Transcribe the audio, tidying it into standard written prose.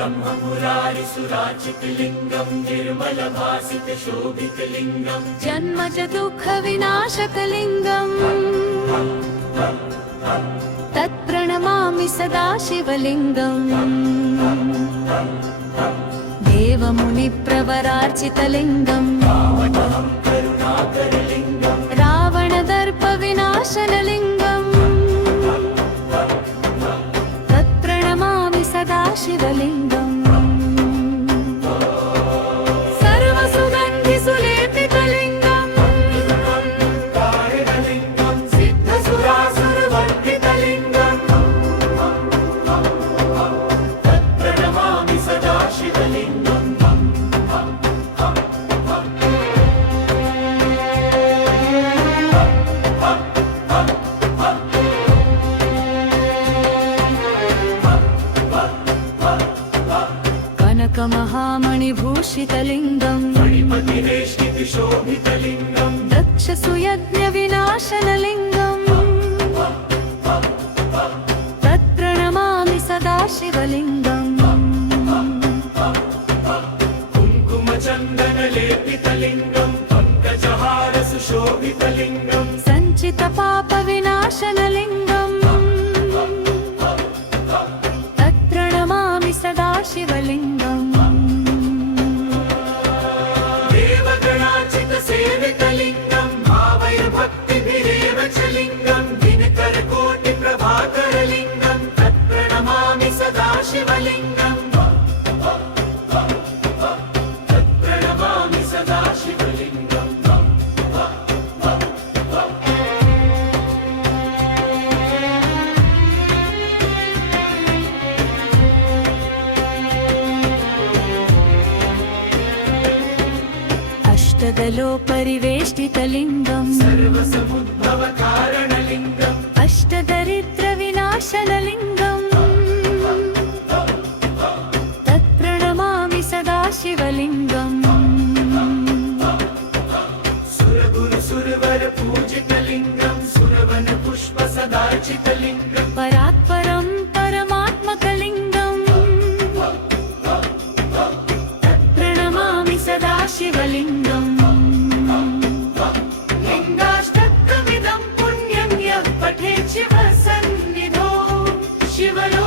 ब्रह्मपुरारिसुराचितलिङ्गं निर्मलभासितशोभितलिङ्गं जन्मज दुःखविनाशकलिङ्गम् तत्प्रणमामि सदा शिवलिङ्गम् देवमुनिप्रवरार्चितलिङ्गम् करुणाकरलिङ्गं रावणदर्पविनाशनलिङ्गम् तत्प्रणमामि सदा शिवलिङ्गम् सर्वसुगन्धिसुलेपितलिङ्गम् कारणलिङ्गं सिद्धसुरासुरवर्धितलिङ्गं तत्प्रणमामि सदा शिवलिङ्गम् कनकमहामणिभूषितलिङ्गम् मणिपतिवेष्टितशोभितलिङ्गं दक्षसुयज्ञविनाशनलिङ्गम् तत्प्रणमामि सदा शिवलिङ्गम् कुङ्कुमचन्दनलेपितलिङ्गं पङ्कजहारसुशोभितलिङ्गं सञ्चितपापविनाशनलिङ्गम् तत्प्रणमामि सदा शिवलिङ्गम् देवगणाचितसेवितलिङ्गं भावैर्भक्तिभिरेव च लिङ्गं दिनकरकोटिप्रभाकरलिङ्गं तत्प्रणमामि सदा शिवलिङ्गं तत्प्रणमामि सदा शिवलिङ्गं अष्टदलोपरिवेष्टितलिङ्गम् सर्वसमुद्भवकारणलिङ्गम् अष्टदरिद्रविनाशनलिङ्गम् तत्प्रणमामि सदा शिवलिङ्गम् सुरगुरुसुरवरपूजितलिङ्गं सुरवनपुष्पसदार्चितलिङ्गं परात्परं परमात्मकलिङ्गम् तत्प्रणमामि सदा शिवलिङ्गम् लिङ्गाष्टकमिदं पुण्यं यः पठेत् शिवसन्निधौ शिवलो